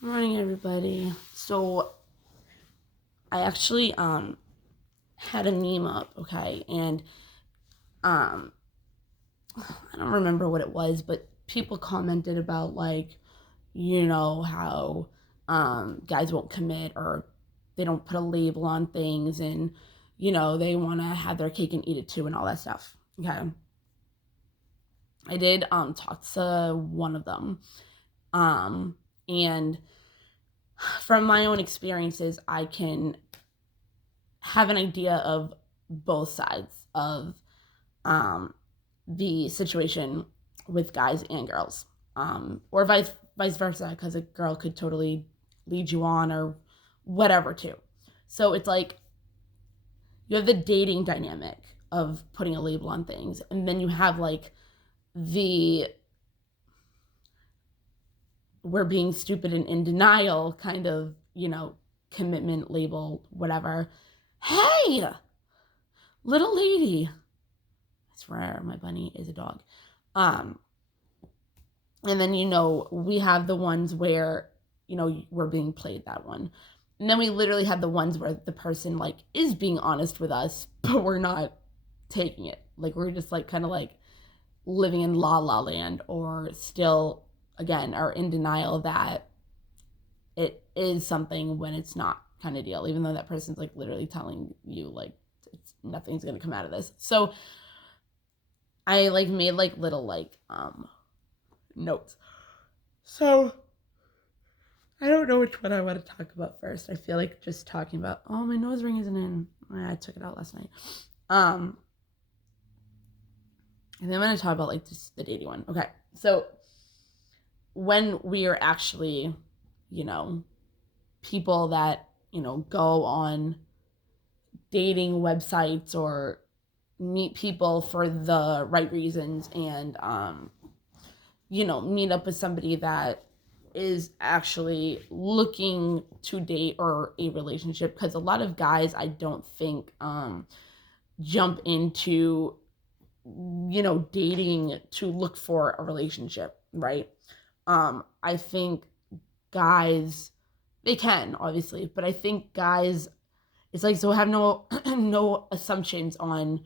Good morning, everybody. So I actually had a meme up, okay, and um I don't remember what it was, but people commented about how guys won't commit or they don't put a label on things, and they want to have their cake and eat it too and all that stuff. Okay, I did talk to one of them, and from my own experiences, I can have an idea of both sides of um, the situation with guys and girls, or vice versa, because a girl could totally lead you on or whatever too. So it's like you have the dating dynamic of putting a label on things, and then you have like the we're being stupid and in denial kind of commitment label, whatever. Hey, little lady. I swear my bunny is a dog. Um, and then we have the ones where we're being played, that one. And then we literally have the ones where the person like is being honest with us, but we're not taking it. Like we're just like kind of like living in la la land, or still again are in denial that it is something when it's not, kind of deal, even though that person's like literally telling you like nothing's gonna come out of this. So I like made like little notes. So I don't know which one I want to talk about first. I feel like just talking about, oh, my nose ring isn't in. I took it out last night. And then I'm going to talk about like just the dating one. Okay. So when we are actually, people that, go on dating websites or meet people for the right reasons, and, meet up with somebody that is actually looking to date or a relationship, because a lot of guys I don't think jump into dating to look for a relationship, right? I think guys, they can obviously, but I think guys, it's like, so have no no assumptions on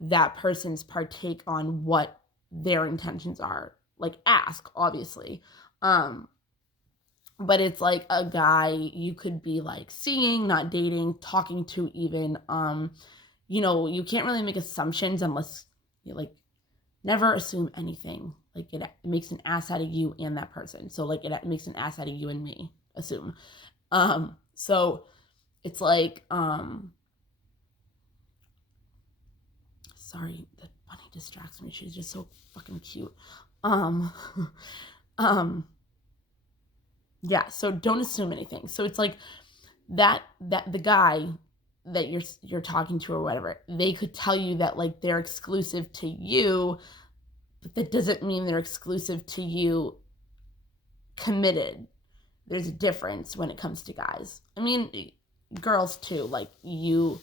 that person's partake on what their intentions are. Like ask, obviously. um but it's like a guy you could be like seeing, not dating, talking to even. You can't really make assumptions unless you like, never assume anything. Like it makes an ass out of you and that person. So like it makes an ass out of you and me. Assume. So it's like, sorry, the bunny distracts me. She's just so fucking cute. Um, um, yeah. So don't assume anything. So it's like that the guy that you're talking to or whatever, they could tell you that like they're exclusive to you, but that doesn't mean they're exclusive to you committed. There's a difference when it comes to guys. I mean, girls too. Like you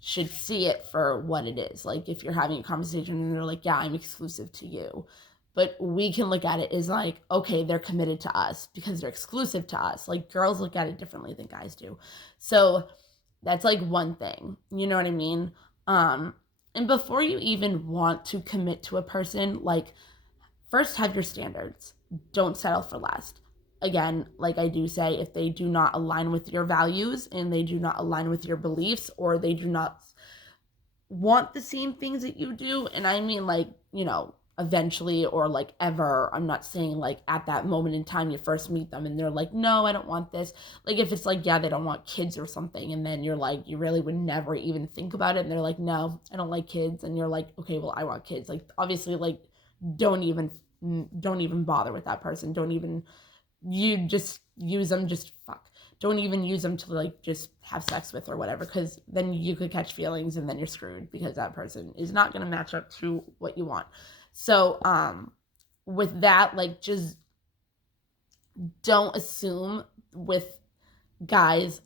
should see it for what it is. Like if you're having a conversation and they're like, yeah, I'm exclusive to you. But we can look at it as like, okay, they're committed to us because they're exclusive to us. Like girls look at it differently than guys do. So that's like one thing. You know what I mean? Um, and before you even want to commit to a person, like first have your standards. Don't settle for less. Again, like I do say, if they do not align with your values and they do not align with your beliefs, or they do not want the same things that you do, and I mean like, eventually or like ever, I'm not saying like at that moment in time you first meet them and they're like, no, I don't want this. Like if it's like, yeah, they don't want kids or something, and then you're like, you really would never even think about it, and they're like, no, I don't like kids, and you're like, okay, well, I want kids. Like obviously, like don't even don't even bother with that person. Don't even, you just use them, just fuck. Don't even use them to like just have sex with or whatever, because then you could catch feelings and then you're screwed because that person is not going to match up to what you want. So with that, like just don't assume with guys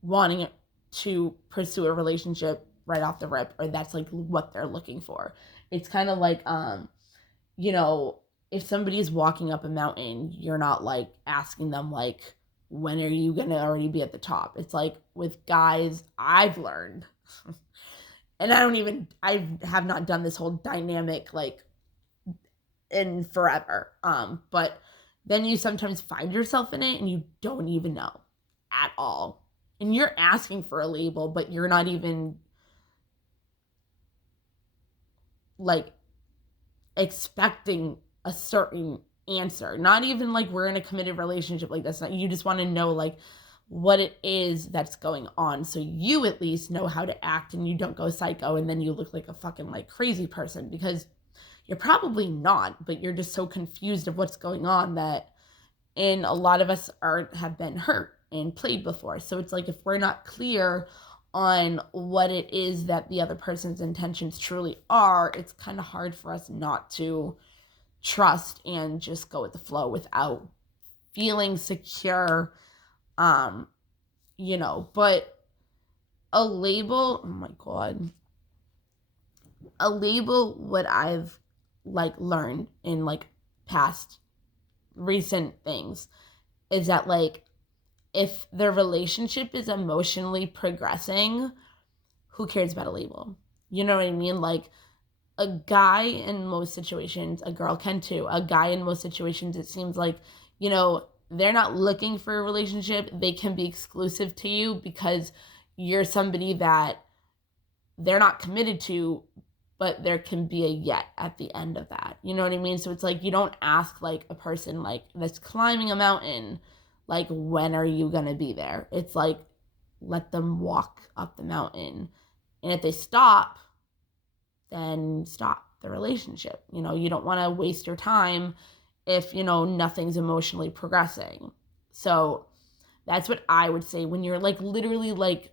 wanting to pursue a relationship right off the rip, or that's like what they're looking for. It's kind of like, you know if somebody is walking up a mountain, you're not like asking them like, when are you gonna already be at the top? It's like with guys, I've learned, and I have not done this whole dynamic like in forever. But then you sometimes find yourself in it and you don't even know at all. And you're asking for a label, but you're not even like expecting a certain answer. Not even like we're in a committed relationship, like that's not, you just want to know like what it is that's going on, so you at least know how to act and you don't go psycho and then you look like a fucking like crazy person, because you're probably not, but you're just so confused of what's going on that, and a lot of us have been hurt and played before. So it's like if we're not clear on what it is that the other person's intentions truly are, it's kind of hard for us not to trust and just go with the flow without feeling secure. But a label, oh my god, a label, what I've like learned in like past recent things is that like if the relationship is emotionally progressing, who cares about a label? You know what I mean? Like a guy in most situations, a girl can too. A guy in most situations, it seems like, they're not looking for a relationship. They can be exclusive to you because you're somebody that they're not committed to, but there can be a yet at the end of that. You know what I mean? So it's like you don't ask like a person like that's climbing a mountain, like, when are you going to be there? It's like, let them walk up the mountain. And if they stop, then stop the relationship. You don't want to waste your time if, nothing's emotionally progressing. So that's what I would say when you're like literally like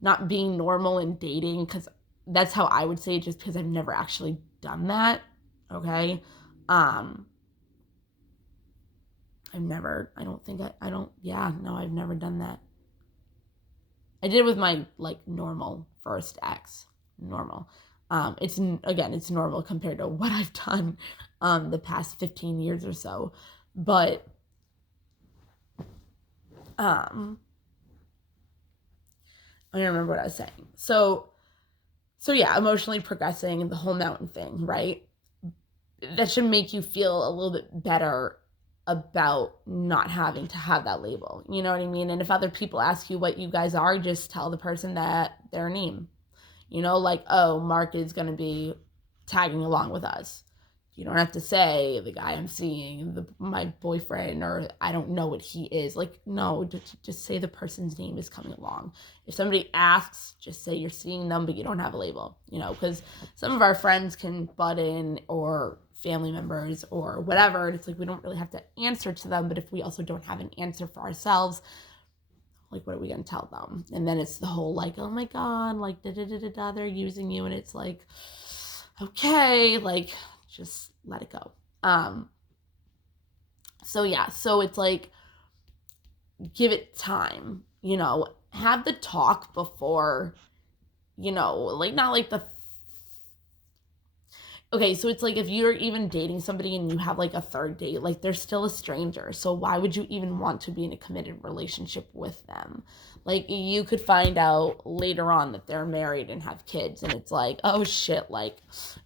not being normal and dating, because that's how I would say it, just because I've never actually done that. Okay. I've never done that. I did it with my like normal first ex. Normal. It's normal compared to what I've done the past 15 years or so. But I don't remember what I was saying. So yeah, emotionally progressing, the whole mountain thing, right? That should make you feel a little bit better about not having to have that label. You know what I mean? And if other people ask you what you guys are, just tell the person that their name. Like, oh, Mark is going to be tagging along with us. You don't have to say the guy I'm seeing, my boyfriend, or I don't know what he is. Like, no, just say the person's name is coming along. If somebody asks, just say you're seeing them, but you don't have a label, because some of our friends can butt in, or family members or whatever. And it's like, we don't really have to answer to them. But if we also don't have an answer for ourselves, like, what are we going to tell them? And then it's the whole like, oh my God, like, they're using you. And it's like, okay, like, just let it go. So yeah, so it's like, give it time, have the talk before, like, not like okay, so it's like if you're even dating somebody and you have like a third date, like they're still a stranger. So why would you even want to be in a committed relationship with them? Like, you could find out later on that they're married and have kids, and it's like, oh shit, like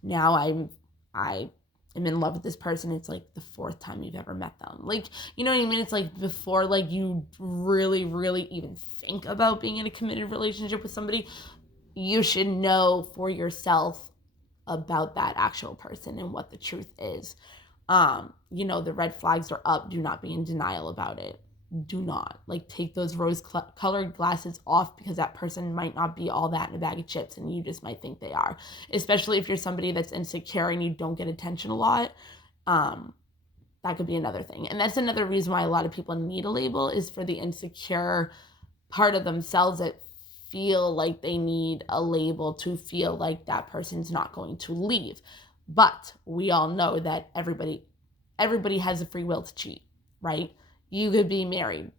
now I am in love with this person. It's like the fourth time you've ever met them. Like, you know what I mean? It's like before like you really, really even think about being in a committed relationship with somebody, you should know for yourself about that actual person and what the truth is. The red flags are up. Do not be in denial about it. Do not. Like, take those rose-colored glasses off, because that person might not be all that in a bag of chips, and you just might think they are. Especially if you're somebody that's insecure and you don't get attention a lot. That could be another thing. And that's another reason why a lot of people need a label, is for the insecure part of themselves that feel like they need a label to feel like that person's not going to leave. But we all know that everybody has a free will to cheat, right? You could be married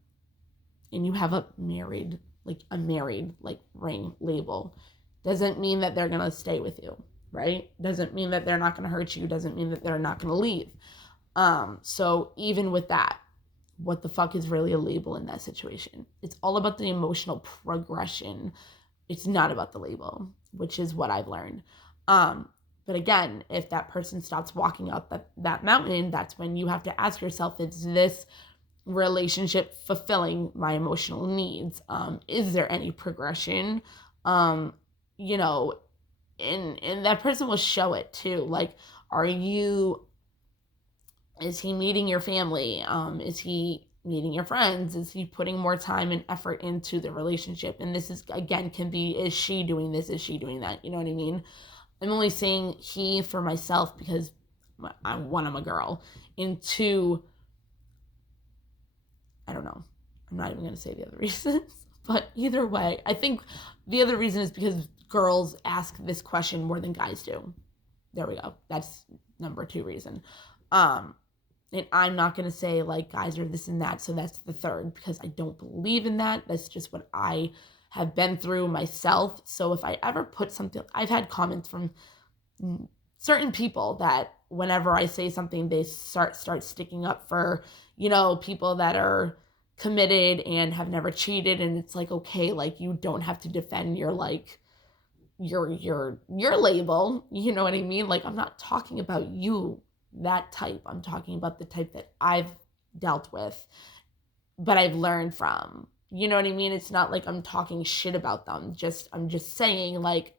and you have a married ring label. Doesn't mean that they're going to stay with you, right? Doesn't mean that they're not going to hurt you. Doesn't mean that they're not going to leave. So even with that, what the fuck is really a label in that situation? It's all about the emotional progression. It's not about the label, which is what I've learned. But again, if that person stops walking up that mountain, that's when you have to ask yourself, is this relationship fulfilling my emotional needs? Is there any progression? You know, and that person will show it too. Like, is he meeting your family? Is he meeting your friends? Is he putting more time and effort into the relationship? And this is, again, can be, is she doing this? Is she doing that? You know what I mean? I'm only saying he for myself because I'm a girl. And two, I don't know. I'm not even going to say the other reasons. But either way, I think the other reason is because girls ask this question more than guys do. There we go. That's number 2 reason. And I'm not going to say like guys are this and that. So that's the third, because I don't believe in that. That's just what I have been through myself. So if I ever put something, I've had comments from certain people that whenever I say something, they start sticking up for, you know, people that are committed and have never cheated. And it's like, okay, like you don't have to defend your like your label. You know what I mean? Like, I'm not talking about you, that type. I'm talking about the type that I've dealt with, but I've learned from. You know what I mean? It's not like I'm talking shit about them. I'm just saying like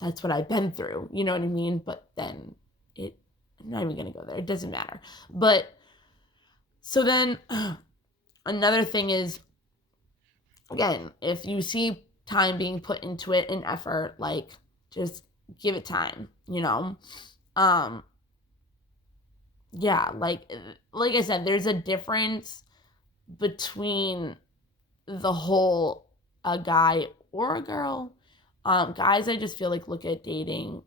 that's what I've been through. You know what I mean? But then I'm not even gonna go there. It doesn't matter. But so then another thing is, again, if you see time being put into it and effort, like just give it time, you know? Yeah, like I said, there's a difference between the whole a guy or a girl. Guys, I just feel like look at dating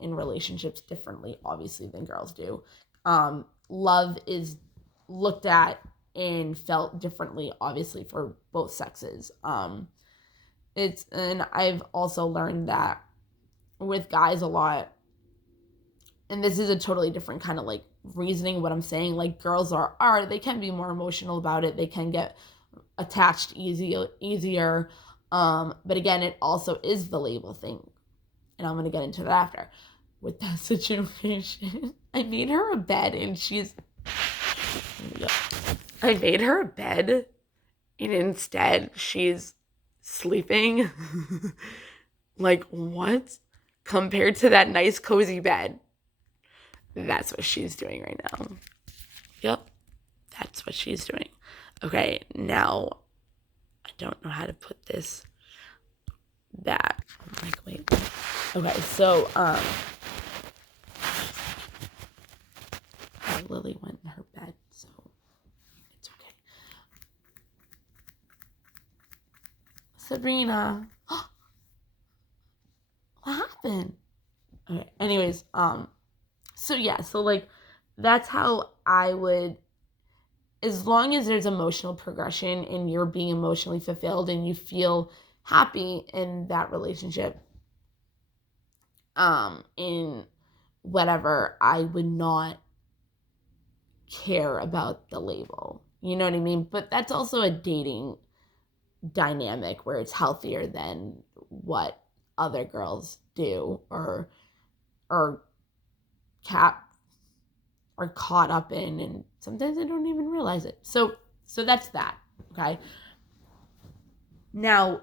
in relationships differently, obviously, than girls do. Love is looked at and felt differently, obviously, for both sexes. And I've also learned that with guys a lot, and this is a totally different kind of like reasoning what I'm saying, like girls they can be more emotional about it, they can get attached easier. But again, it also is the label thing, and I'm gonna get into that after. With that situation, I made her a bed and I made her a bed and instead she's sleeping like what? Compared to that nice cozy bed. That's what she's doing right now. Yep, that's what she's doing. Okay, now I don't know how to put this back. I'm like, wait. Okay, so Lily went in her bed, so it's okay. Sabrina, what happened? Okay, anyways, so yeah, so like that's how I would, as long as there's emotional progression and you're being emotionally fulfilled and you feel happy in that relationship, in whatever, I would not care about the label. You know what I mean? But that's also a dating dynamic where it's healthier than what other girls do or are caught up in, and sometimes I don't even realize it. So that's that. Okay. Now,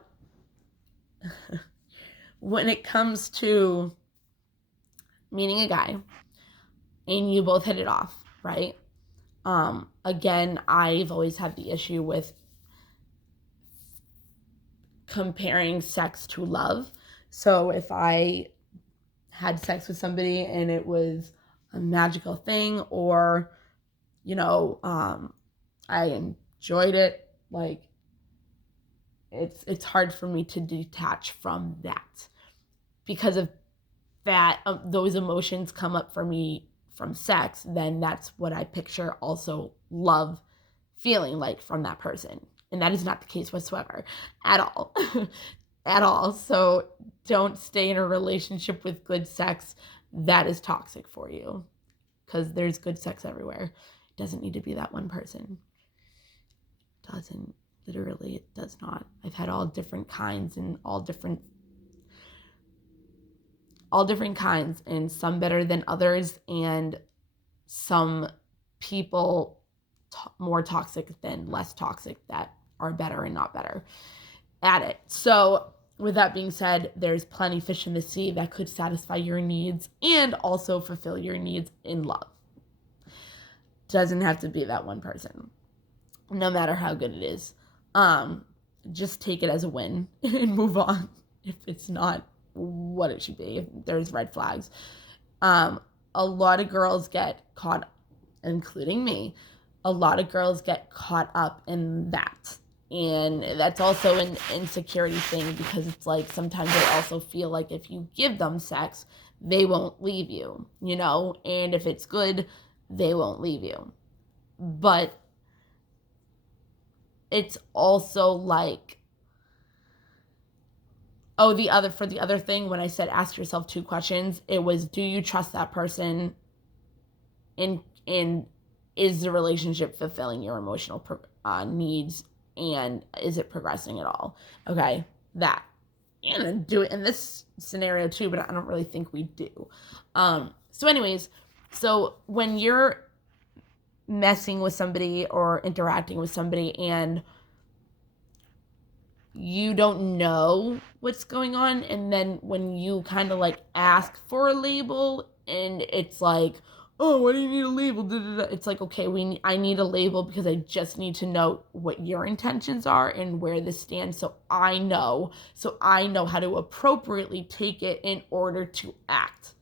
when it comes to meeting a guy and you both hit it off, right? Again, I've always had the issue with comparing sex to love. So if I had sex with somebody and it was a magical thing, or, you know, I enjoyed it, like it's hard for me to detach from that because of that. Those emotions come up for me from sex, then that's what I picture also love feeling like from that person. And that is not the case whatsoever at all. at all. So don't stay in a relationship with good sex that is toxic for you, because there's good sex everywhere. It doesn't need to be that one person. It doesn't. Literally, it does not. I've had all different kinds and all different kinds, and some better than others, and some people more toxic than less toxic that are better and not better at it. So with that being said, there's plenty of fish in the sea that could satisfy your needs and also fulfill your needs in love. Doesn't have to be that one person, no matter how good it is. Just take it as a win and move on if it's not what it should be, if there's red flags. A lot of girls get caught, including me, a lot of girls get caught up in that. And that's also an insecurity thing, because it's like sometimes they also feel like if you give them sex, they won't leave you, you know? And if it's good, they won't leave you. But it's also like, oh, the other thing, when I said ask yourself 2 questions, it was, do you trust that person? And is the relationship fulfilling your emotional needs? And is it progressing at all? Okay, that. And do it in this scenario too, but I don't really think we do. So anyways, so when you're messing with somebody or interacting with somebody and you don't know what's going on, and then when you kind of like ask for a label and it's like, oh, why do you need a label? It's like, okay, I need a label because I just need to know what your intentions are and where this stands, so I know how to appropriately take it in order to act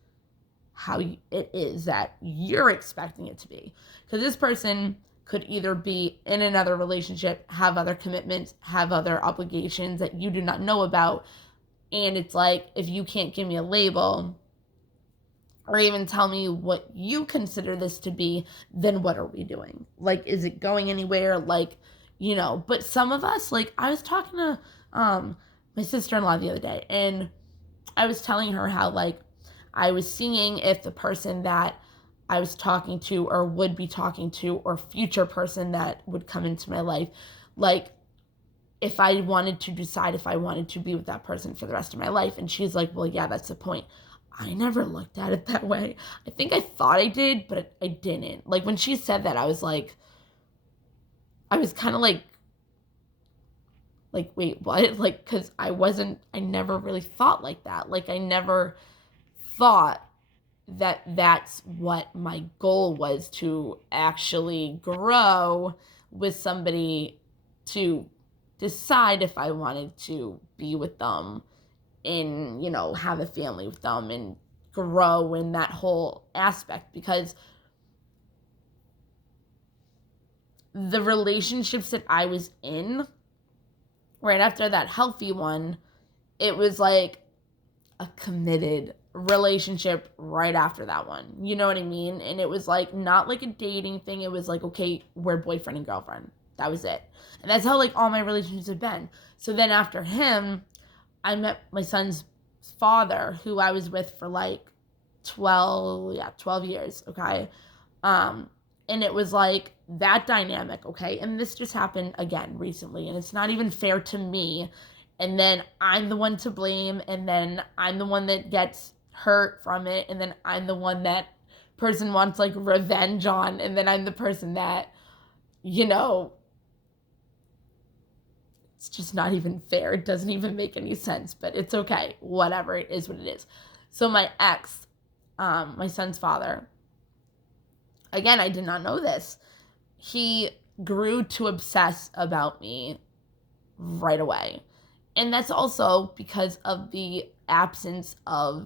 how it is that you're expecting it to be. Because this person could either be in another relationship, have other commitments, have other obligations that you do not know about. And it's like, if you can't give me a label or even tell me what you consider this to be, then what are we doing? Like, is it going anywhere? Like, you know, but some of us, like, I was talking to my sister-in-law the other day, and I was telling her how, like, I was seeing if the person that I was talking to or would be talking to, or future person that would come into my life, like, if I wanted to decide if I wanted to be with that person for the rest of my life. And she's like, well, yeah, that's the point. I never looked at it that way. I think I thought I did, but I didn't. Like, when she said that, I was kind of like, wait, what? Like, because I never really thought like that. Like, I never thought that that's what my goal was, to actually grow with somebody, to decide if I wanted to be with them and, you know, have a family with them and grow in that whole aspect. Because the relationships that I was in right after that healthy one, it was like a committed relationship right after that one. You know what I mean? And it was like not like a dating thing. It was like, okay, we're boyfriend and girlfriend. That was it. And that's how like all my relationships have been. So then after him, I met my son's father, who I was with for like 12 years, okay? And it was like that dynamic, okay? And this just happened again recently, and it's not even fair to me. And then I'm the one to blame, and then I'm the one that gets hurt from it, and then I'm the one that person wants like revenge on, and then I'm the person that, you know, it's just not even fair. It doesn't even make any sense, but it's okay. Whatever, it is what it is. So my ex, my son's father, again, I did not know this. He grew to obsess about me right away. And that's also because of the absence of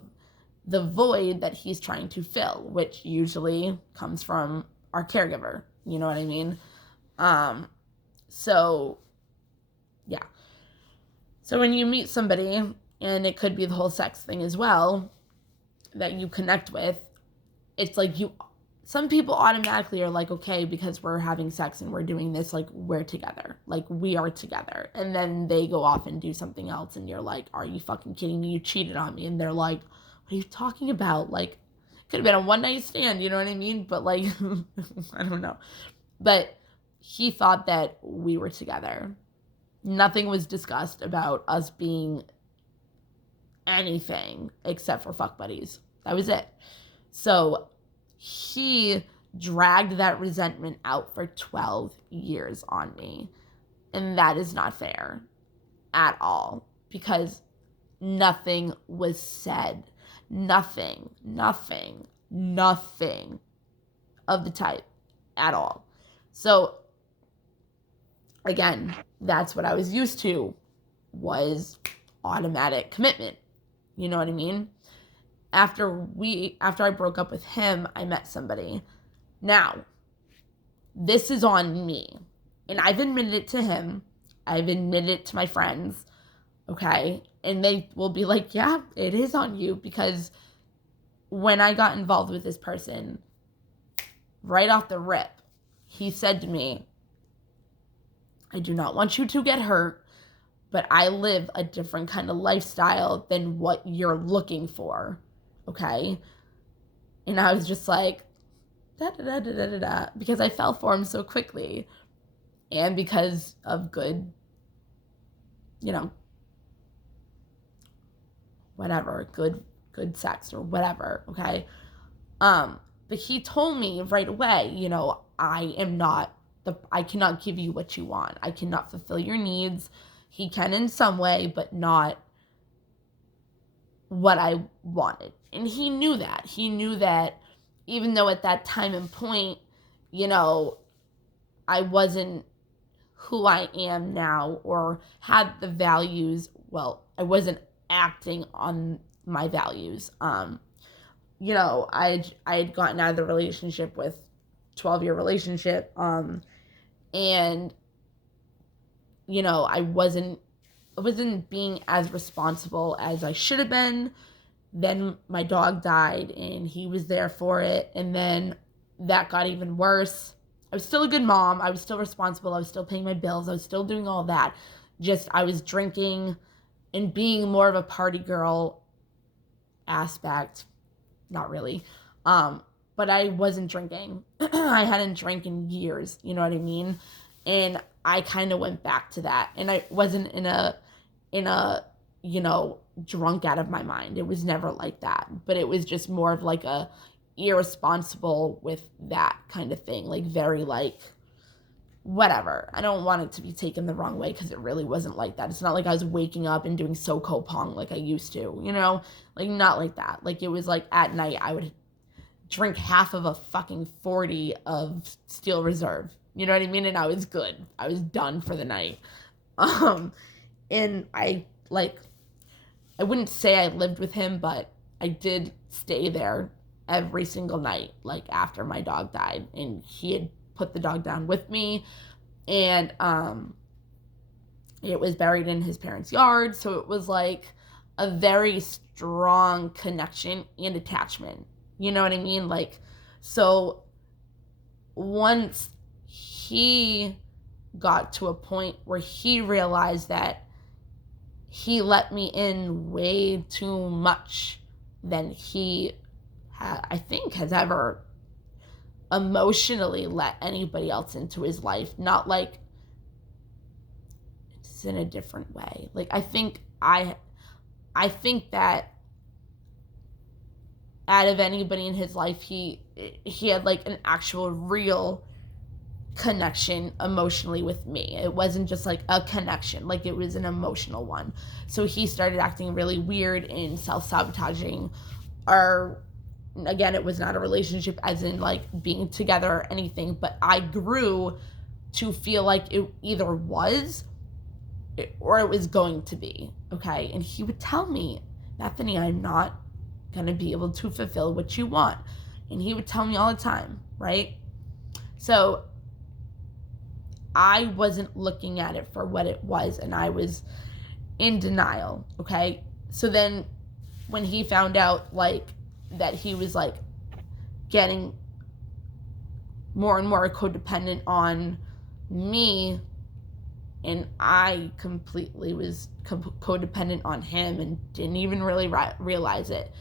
the void that he's trying to fill, which usually comes from our caregiver. You know what I mean? So, yeah. So when you meet somebody, and it could be the whole sex thing as well, that you connect with, it's like some people automatically are like, okay, because we're having sex and we're doing this, like, we're together. Like, we are together. And then they go off and do something else, and you're like, are you fucking kidding me? You cheated on me. And they're like, what are you talking about? Like, could have been a one-night stand, you know what I mean? But, like, I don't know. But he thought that we were together. Nothing was discussed about us being anything except for fuck buddies. That was it. So he dragged that resentment out for 12 years on me. And that is not fair at all, because nothing was said. Nothing of the type at all. So again, that's what I was used to, was automatic commitment. You know what I mean? After I broke up with him, I met somebody. Now, this is on me. And I've admitted it to him. I've admitted it to my friends. Okay? And they will be like, yeah, it is on you. Because when I got involved with this person, right off the rip, he said to me, I do not want you to get hurt, but I live a different kind of lifestyle than what you're looking for. Okay? And I was just like, because I fell for him so quickly. And because of good, whatever, good sex or whatever, okay? But he told me right away, I cannot give you what you want. I cannot fulfill your needs. He can in some way, but not what I wanted. And he knew that. He knew that even though at that time and point, I wasn't who I am now or had the values, well, I wasn't acting on my values. I had gotten out of the relationship with 12-year relationship. And I wasn't being as responsible as I should have been. Then my dog died and he was there for it. And then that got even worse. I was still a good mom. I was still responsible. I was still paying my bills. I was still doing all that. Just I was drinking and being more of a party girl aspect. Not really. But I wasn't drinking. I hadn't drank in years. You know what I mean? And I kind of went back to that. And I wasn't in a drunk out of my mind. It was never like that. But it was just more of like a irresponsible with that kind of thing. Like very like, whatever. I don't want it to be taken the wrong way because it really wasn't like that. It's not like I was waking up and doing SoCo Pong like I used to, Like not like that. Like it was like at night I would drink half of a fucking 40 of Steel Reserve. You know what I mean? And I was good. I was done for the night. And I wouldn't say I lived with him, but I did stay there every single night, like after my dog died. And he had put the dog down with me. And it was buried in his parents' yard. So it was like a very strong connection and attachment. You know what I mean? Like, so once he got to a point where he realized that he let me in way too much than he, I think, has ever emotionally let anybody else into his life. Not like it's in a different way. Like, I think that out of anybody in his life, he had like an actual real connection emotionally with me. It wasn't just like a connection, like it was an emotional one. So he started acting really weird and self-sabotaging again, it was not a relationship as in like being together or anything, but I grew to feel like it either was or it was going to be, okay? And he would tell me, Bethany, I'm not going to be able to fulfill what you want. And he would tell me all the time, right? So I wasn't looking at it for what it was, and I was in denial, okay? So then when he found out, like, that he was, like, getting more and more codependent on me, and I completely was codependent on him and didn't even really realize it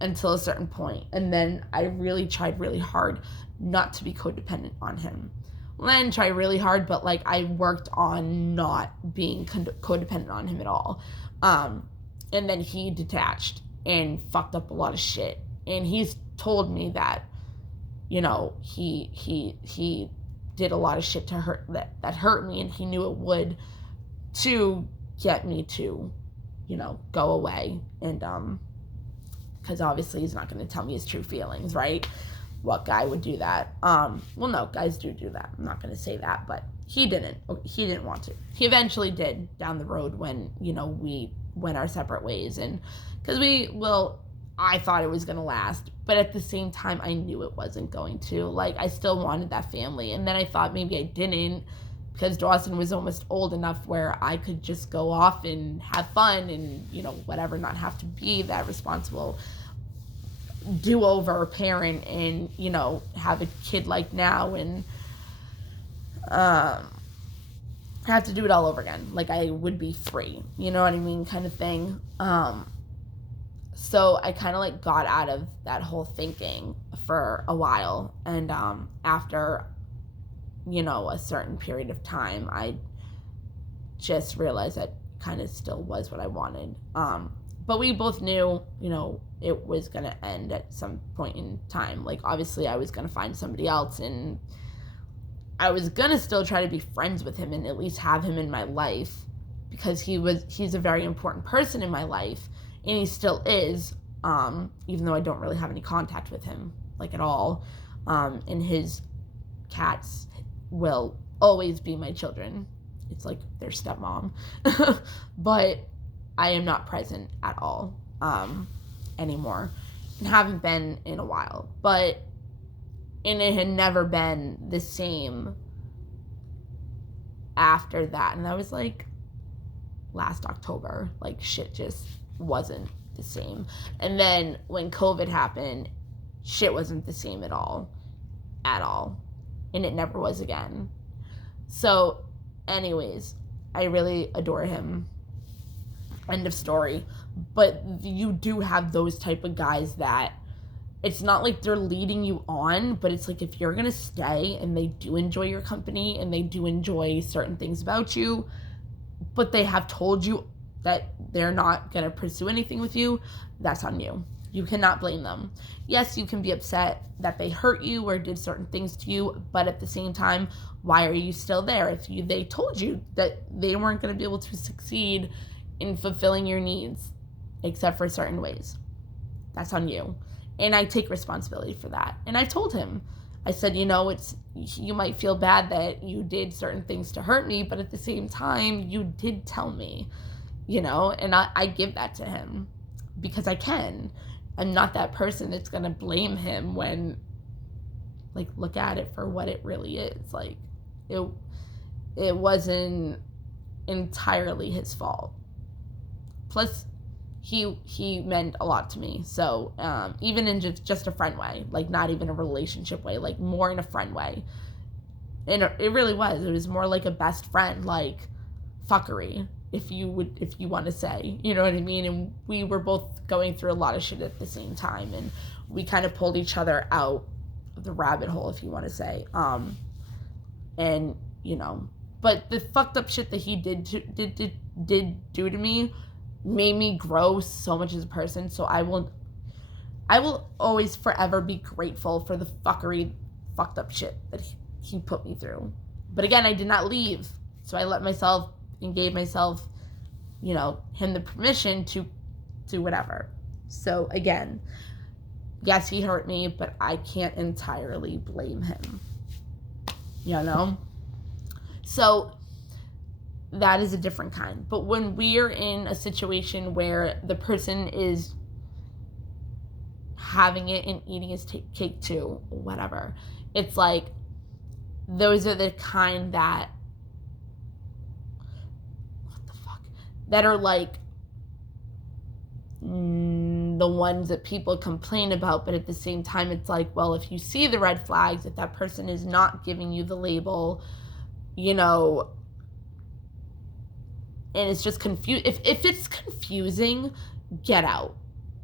until a certain point. And then I really tried really hard not to be codependent on him. Well, I didn't try really hard, but like I worked on not being codependent on him at all. And then he detached and fucked up a lot of shit. And he's told me that, you know, he did a lot of shit to hurt that hurt me, and he knew it would, to get me to, you know, go away. And because obviously he's not going to tell me his true feelings, right? What guy would do that? Well, no, guys do that. I'm not going to say that, but he didn't want to. He eventually did down the road when, you know, we went our separate ways. And because I thought it was going to last, but at the same time, I knew it wasn't going to. Like, I still wanted that family. And then I thought maybe I didn't, because Dawson was almost old enough where I could just go off and have fun and, you know, whatever, not have to be that responsible do-over parent and, you know, have a kid like now and have to do it all over again. Like, I would be free, you know what I mean, kind of thing. So I kind of like got out of that whole thinking for a while. And after, you know, a certain period of time, I just realized that kind of still was what I wanted. But we both knew, you know, it was going to end at some point in time. Like, obviously I was going to find somebody else, and I was going to still try to be friends with him and at least have him in my life, because he's a very important person in my life, and he still is, even though I don't really have any contact with him, like, at all. And his cats will always be my children. It's like their stepmom. But I am not present at all anymore, and haven't been in a while. And it had never been the same after that. And that was like last October. Like, shit just wasn't the same. And then when COVID happened, shit wasn't the same at all. And it never was again. So anyways, I really adore him. End of story. But you do have those type of guys that it's not like they're leading you on, but it's like if you're going to stay and they do enjoy your company and they do enjoy certain things about you, but they have told you that they're not going to pursue anything with you, that's on you. You cannot blame them. Yes, you can be upset that they hurt you or did certain things to you, but at the same time, why are you still there? If they told you that they weren't going to be able to succeed in fulfilling your needs, except for certain ways, that's on you. And I take responsibility for that. And I told him, I said, you know, you might feel bad that you did certain things to hurt me, but at the same time, you did tell me, you know, and I give that to him because I can. I'm not that person that's going to blame him when, like, look at it for what it really is. Like, it wasn't entirely his fault. Plus, he meant a lot to me. So even in just a friend way, like not even a relationship way, like more in a friend way. And it really was. It was more like a best friend, like fuckery, if you want to say, you know what I mean? And we were both going through a lot of shit at the same time, and we kind of pulled each other out of the rabbit hole, if you want to say. And you know, but the fucked up shit that he did do to me made me grow so much as a person. So I will always forever be grateful for the fuckery, fucked up shit that he put me through. But again, I did not leave. So I let myself and gave myself, you know, him the permission to do whatever. So again, yes, he hurt me, but I can't entirely blame him. You know? So that is a different kind. But when we're in a situation where the person is having it and eating his cake too, whatever, it's like those are the kind that, what the fuck, that are like the the ones that people complain about, but at the same time, it's like, well, if you see the red flags, if that person is not giving you the label, you know, and it's just confused. If it's confusing, get out.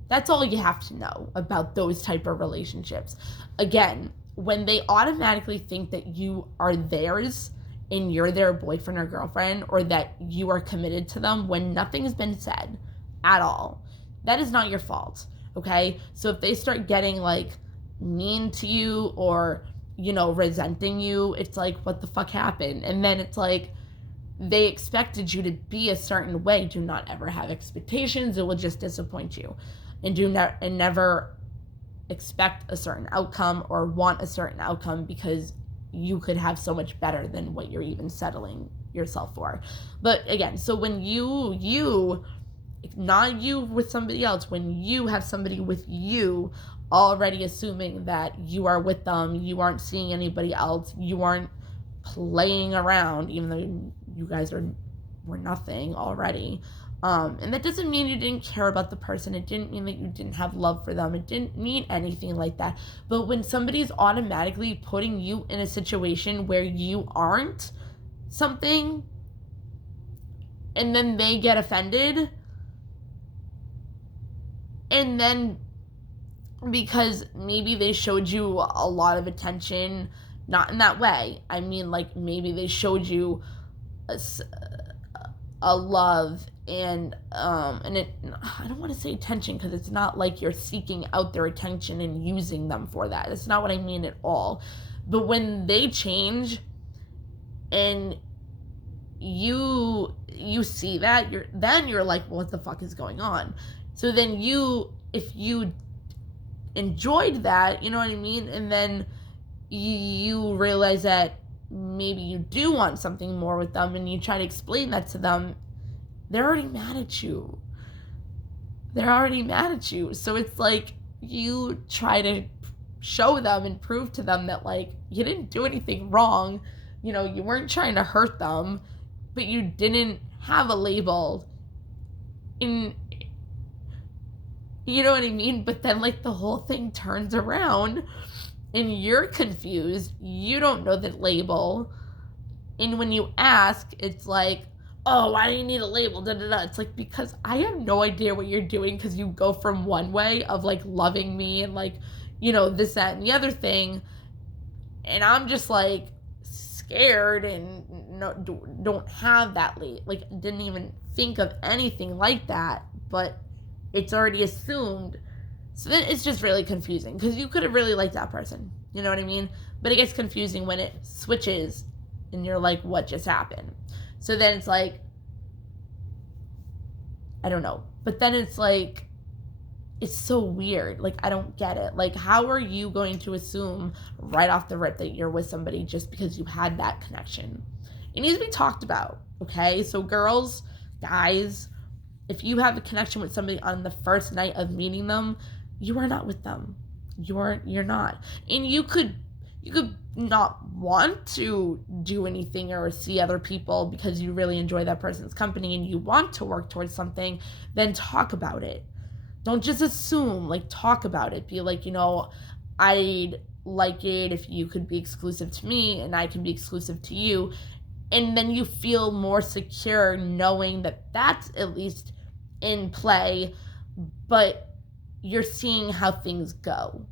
That's all you have to know about those type of relationships. Again, when they automatically think that you are theirs and you're their boyfriend or girlfriend, or that you are committed to them when nothing has been said at all, that is not your fault, okay? So if they start getting like mean to you or, you know, resenting you, it's like, what the fuck happened? And then it's like, they expected you to be a certain way. Do not ever have expectations. It will just disappoint you. And never expect a certain outcome or want a certain outcome, because you could have so much better than what you're even settling yourself for. But again, so when you not you with somebody else, when you have somebody with you, already assuming that you are with them, you aren't seeing anybody else, you aren't playing around, even though you guys were nothing already. And that doesn't mean you didn't care about the person. It didn't mean that you didn't have love for them. It didn't mean anything like that. But when somebody's automatically putting you in a situation where you aren't something, and then they get offended, and then because maybe they showed you a lot of attention, not in that way. I mean, like, maybe they showed you a love and it, I don't want to say attention, because it's not like you're seeking out their attention and using them for that. That's not what I mean at all. But when they change and you see that, you're like, well, what the fuck is going on? So then if you enjoyed that, you know what I mean, and then you realize that maybe you do want something more with them, and you try to explain that to them, they're already mad at you. So it's like, you try to show them and prove to them that, like, you didn't do anything wrong. You know, you weren't trying to hurt them, but you didn't have a label. And you know what I mean? But then, like, the whole thing turns around and you're confused. You don't know the label. And when you ask, it's like, oh, why do you need a label? Da, da, da. It's like, because I have no idea what you're doing, because you go from one way of, like, loving me and, like, you know, this, that, and the other thing. And I'm just, like, scared and don't have that like, didn't even think of anything like that. But it's already assumed. So then it's just really confusing, because you could have really liked that person. You know what I mean? But it gets confusing when it switches and you're like, what just happened? So then it's like, I don't know. But then it's like, it's so weird. Like, I don't get it. Like, how are you going to assume right off the rip that you're with somebody just because you had that connection? It needs to be talked about, okay? So girls, guys, if you have a connection with somebody on the first night of meeting them, you are not with them. You're not. And you could not want to do anything or see other people because you really enjoy that person's company and you want to work towards something, then talk about it. Don't just assume, like, talk about it. Be like, you know, I'd like it if you could be exclusive to me and I can be exclusive to you. And then you feel more secure knowing that that's at least in play, but you're seeing how things go.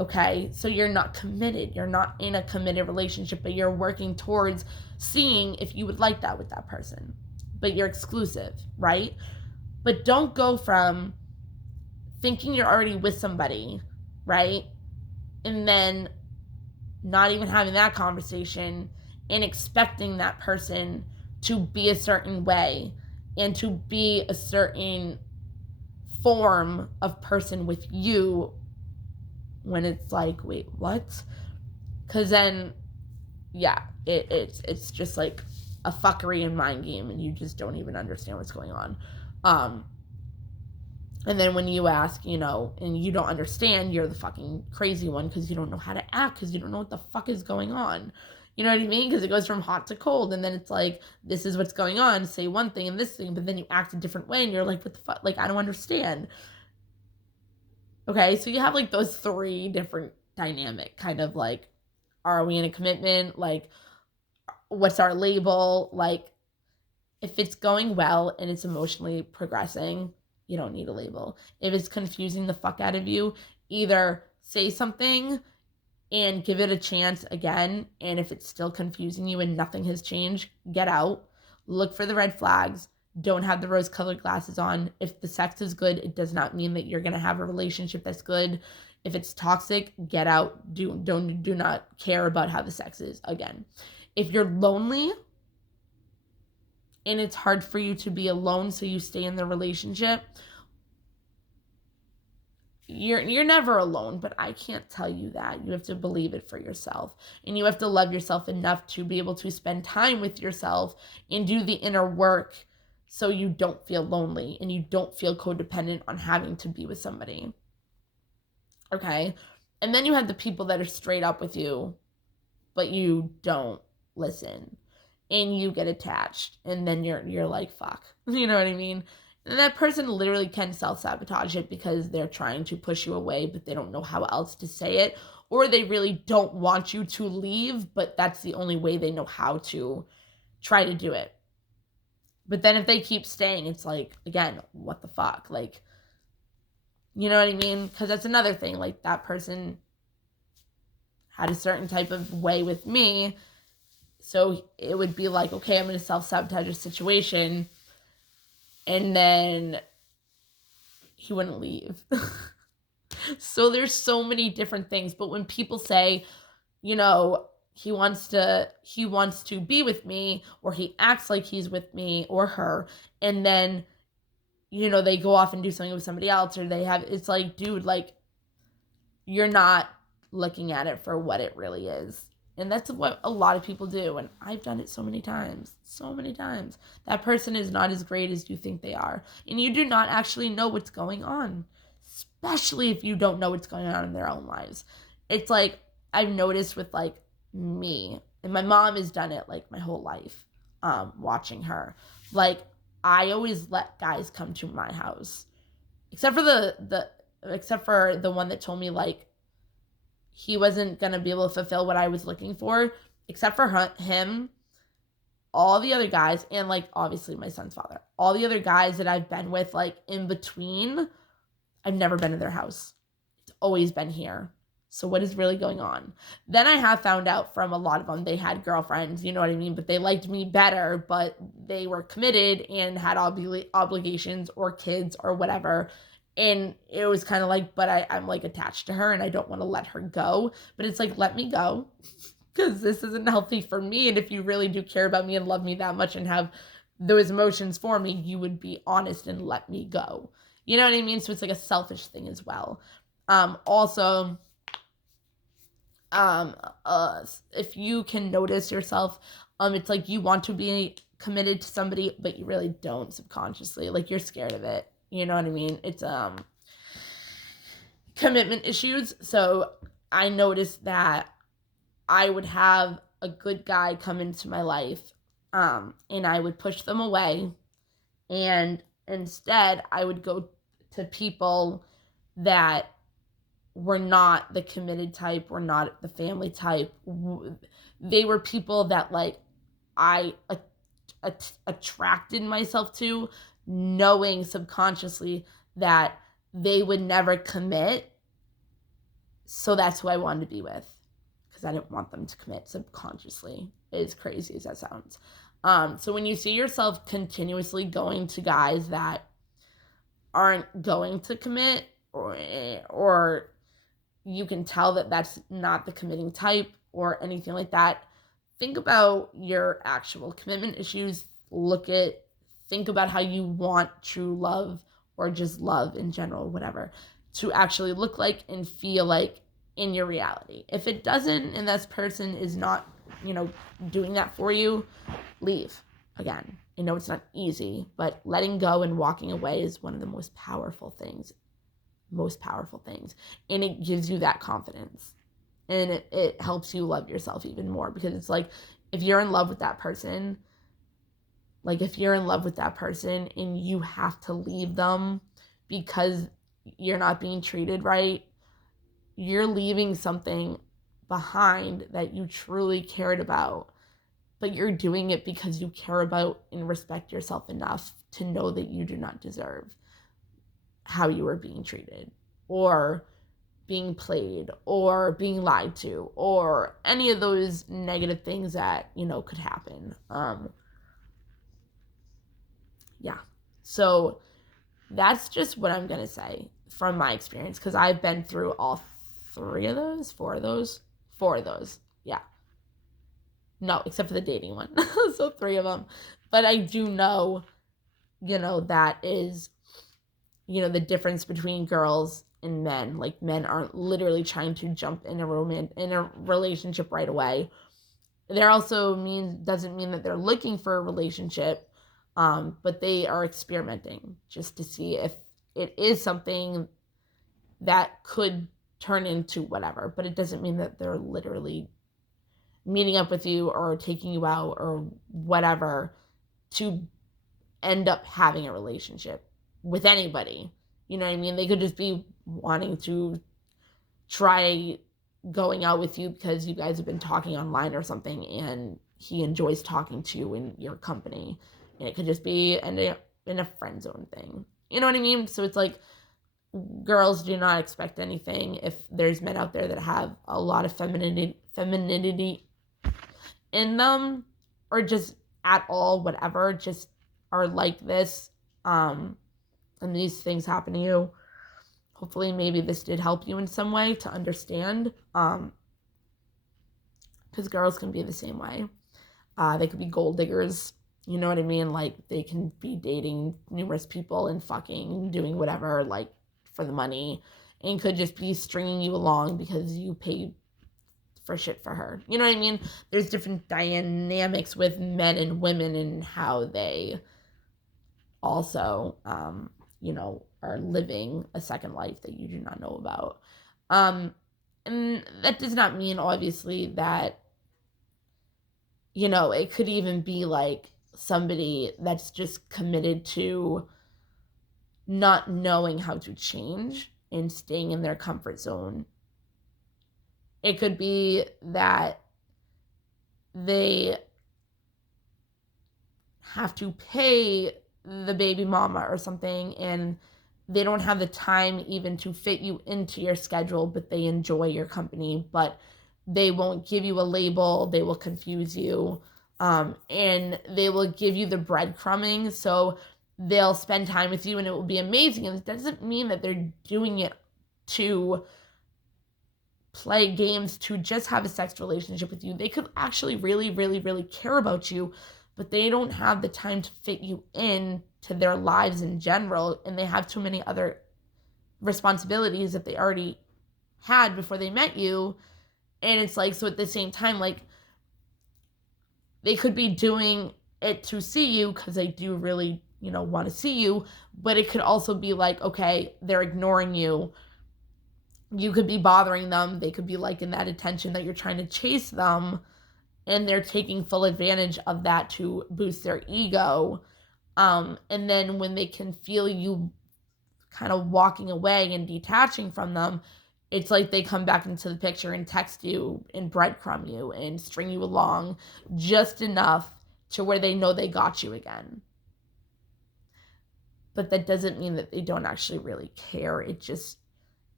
Okay, so you're not committed. You're not in a committed relationship, but you're working towards seeing if you would like that with that person. But you're exclusive, right? But don't go from thinking you're already with somebody, right? And then not even having that conversation and expecting that person to be a certain way and to be a certain form of person with you, when it's like, wait, what? Because then, yeah, it's just like a fuckery and mind game, and you just don't even understand what's going on. And then when you ask, you know, and you don't understand, you're the fucking crazy one, because you don't know how to act, because you don't know what the fuck is going on. You know what I mean? Because it goes from hot to cold, and then it's like, this is what's going on, say one thing and this thing, but then you act a different way, and you're like, what the fuck? Like, I don't understand. Okay, so you have like those three different dynamic kind of like, are we in a commitment? Like, what's our label? Like, if it's going well and it's emotionally progressing, you don't need a label. If it's confusing the fuck out of you, either say something and give it a chance again. And if it's still confusing you and nothing has changed, get out. Look for the red flags. Don't have the rose colored glasses on. If the sex is good, it does not mean that you're going to have a relationship that's good. If it's toxic, get out. Do not care about how the sex is again. If you're lonely and it's hard for you to be alone, so you stay in the relationship, you're never alone, but I can't tell you that. You have to believe it for yourself, and you have to love yourself enough to be able to spend time with yourself and do the inner work so you don't feel lonely and you don't feel codependent on having to be with somebody. Okay? And then you have the people that are straight up with you, but you don't listen and you get attached, and then you're like, fuck. You know what I mean? And that person literally can self-sabotage it because they're trying to push you away, but they don't know how else to say it, or they really don't want you to leave, but that's the only way they know how to try to do it. But then if they keep staying, it's like, again, what the fuck? Like, you know what I mean? Because that's another thing. Like, that person had a certain type of way with me, so it would be like, okay, I'm going to self-sabotage a situation, and then he wouldn't leave. So there's so many different things. But when people say, you know, he wants to be with me, or he acts like he's with me or her, and then, you know, they go off and do something with somebody else, or they have, it's like, dude, like, you're not looking at it for what it really is. And that's what a lot of people do. And I've done it so many times. So many times. That person is not as great as you think they are. And you do not actually know what's going on. Especially if you don't know what's going on in their own lives. It's like, I've noticed with like me. And my mom has done it like my whole life. Watching her. Like, I always let guys come to my house. Except for the one that told me like he wasn't going to be able to fulfill what I was looking for. Except for him, all the other guys, and like obviously my son's father, all the other guys that I've been with, like in between, I've never been to their house. It's always been here. So what is really going on? Then I have found out from a lot of them, they had girlfriends, you know what I mean? But they liked me better, but they were committed and had obligations or kids or whatever. And it was kind of like, but I'm like attached to her and I don't want to let her go. But it's like, let me go, because this isn't healthy for me. And if you really do care about me and love me that much and have those emotions for me, you would be honest and let me go. You know what I mean? So it's like a selfish thing as well. Also, if you can notice yourself, it's like you want to be committed to somebody, but you really don't subconsciously. Like, you're scared of it. You know what I mean? It's commitment issues. So I noticed that I would have a good guy come into my life, and I would push them away, and instead I would go to people that were not the committed type, were not the family type. They were people that like I attracted myself to, knowing subconsciously that they would never commit. So that's who I wanted to be with, because I didn't want them to commit subconsciously, as crazy as that sounds. So when you see yourself continuously going to guys that aren't going to commit, or you can tell that that's not the committing type or anything like that, think about your actual commitment issues. Think about how you want true love, or just love in general, whatever, to actually look like and feel like in your reality. If it doesn't, and this person is not, doing that for you, leave. Again, I know it's not easy, but letting go and walking away is one of the most powerful things. And it gives you that confidence. And it helps you love yourself even more, because it's like, if you're in love with that person, and you have to leave them because you're not being treated right, you're leaving something behind that you truly cared about, but you're doing it because you care about and respect yourself enough to know that you do not deserve how you are being treated, or being played, or being lied to, or any of those negative things that, could happen. Yeah. So that's just what I'm going to say from my experience, because I've been through all four of those. Yeah. No, except for the dating one. So 3 of them. But I do know, that is, the difference between girls and men. Like, men aren't literally trying to jump in a relationship right away. There also doesn't mean that they're looking for a relationship, but they are experimenting just to see if it is something that could turn into whatever. But it doesn't mean that they're literally meeting up with you or taking you out or whatever to end up having a relationship with anybody. You know what I mean? They could just be wanting to try going out with you because you guys have been talking online or something and he enjoys talking to you in your company. And it could just be in a friend zone thing. You know what I mean? So it's like, girls, do not expect anything. If there's men out there that have a lot of femininity in them, or just at all, whatever, just are like this, and these things happen to you, hopefully maybe this did help you in some way to understand, because girls can be the same way. They could be gold diggers, you know what I mean? Like, they can be dating numerous people and fucking doing whatever, like, for the money, and could just be stringing you along because you paid for shit for her. You know what I mean? There's different dynamics with men and women and how they also, are living a second life that you do not know about. And that does not mean, obviously, that, it could even be like somebody that's just committed to not knowing how to change and staying in their comfort zone. It could be that they have to pay the baby mama or something, and they don't have the time even to fit you into your schedule, but they enjoy your company, but they won't give you a label. They will confuse you, and they will give you the breadcrumbing. So they'll spend time with you and it will be amazing. And it doesn't mean that they're doing it to play games, to just have a sex relationship with you. They could actually really, really, really care about you, but they don't have the time to fit you in to their lives in general, and they have too many other responsibilities that they already had before they met you. And it's like, so at the same time, like, they could be doing it to see you because they do really, want to see you, but it could also be like, okay, they're ignoring you. You could be bothering them. They could be liking that attention that you're trying to chase them, and they're taking full advantage of that to boost their ego. And then when they can feel you kind of walking away and detaching from them, it's like they come back into the picture and text you and breadcrumb you and string you along just enough to where they know they got you again. But that doesn't mean that they don't actually really care. It just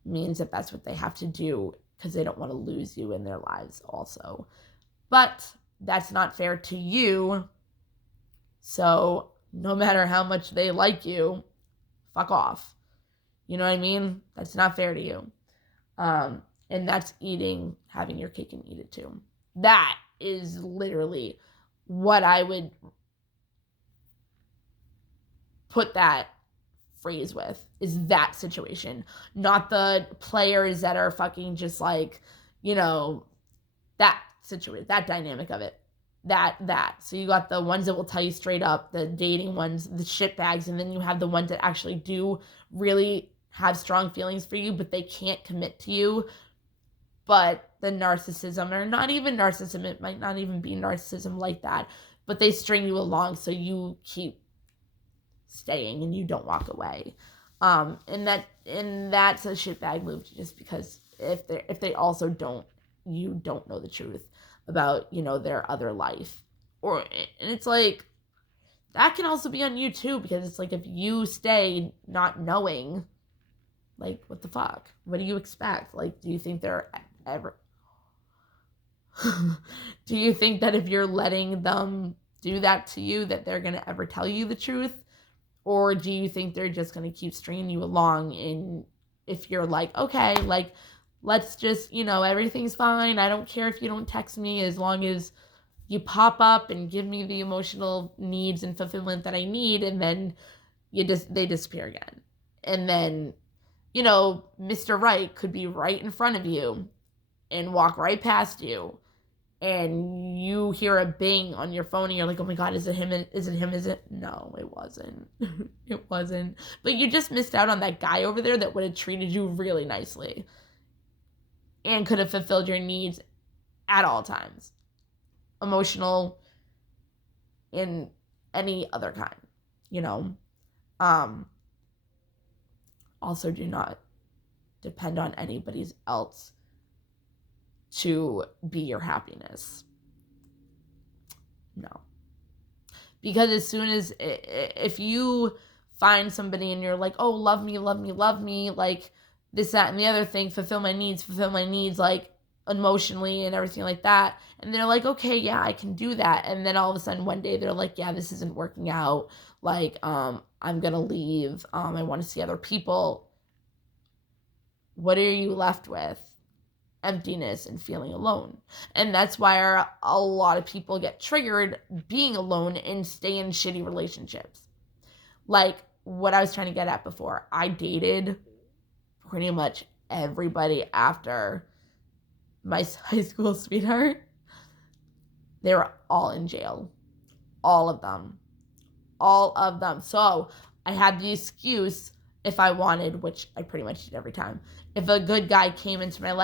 means that that's what they have to do because they don't want to lose you in their lives also. But that's not fair to you. So no matter how much they like you, fuck off. You know what I mean? That's not fair to you. And that's having your cake and eat it too. That is literally what I would put that phrase with, is that situation. Not the players that are fucking just like, that situation, that dynamic of it. That. So you got the ones that will tell you straight up, the dating ones, the shitbags, and then you have the ones that actually do really have strong feelings for you, but they can't commit to you. But the narcissism, or not even narcissism, it might not even be narcissism like that, but they string you along so you keep staying and you don't walk away. And that's a shitbag move, just because if they also don't know the truth about, their other life. And it's like, that can also be on you too, because it's like, if you stay not knowing, like, what the fuck? What do you expect? Like, do you think they're ever do you think that if you're letting them do that to you, that they're gonna ever tell you the truth? Or do you think they're just gonna keep stringing you along? And if you're like, okay, like, let's just, everything's fine. I don't care if you don't text me, as long as you pop up and give me the emotional needs and fulfillment that I need, and then they disappear again. And then, Mr. Right could be right in front of you and walk right past you, and you hear a bing on your phone, and you're like, oh my god, is it him? Is it him? Is it? No, it wasn't. It wasn't. But you just missed out on that guy over there that would have treated you really nicely and could have fulfilled your needs at all times, emotional and any other kind. Also, do not depend on anybody else to be your happiness. No. Because as soon as, if you find somebody and you're like, oh, love me, love me, love me, like this, that, and the other thing, fulfill my needs, like emotionally and everything like that, and they're like, okay, yeah, I can do that, and then all of a sudden one day they're like, yeah, this isn't working out, like, I'm gonna leave, I want to see other people. What are you left with? Emptiness and feeling alone. And that's why a lot of people get triggered being alone and stay in shitty relationships. Like what I was trying to get at before, I dated pretty much everybody after my high school sweetheart. They were all in jail. All of them. So I had the excuse, if I wanted, which I pretty much did every time, if a good guy came into my life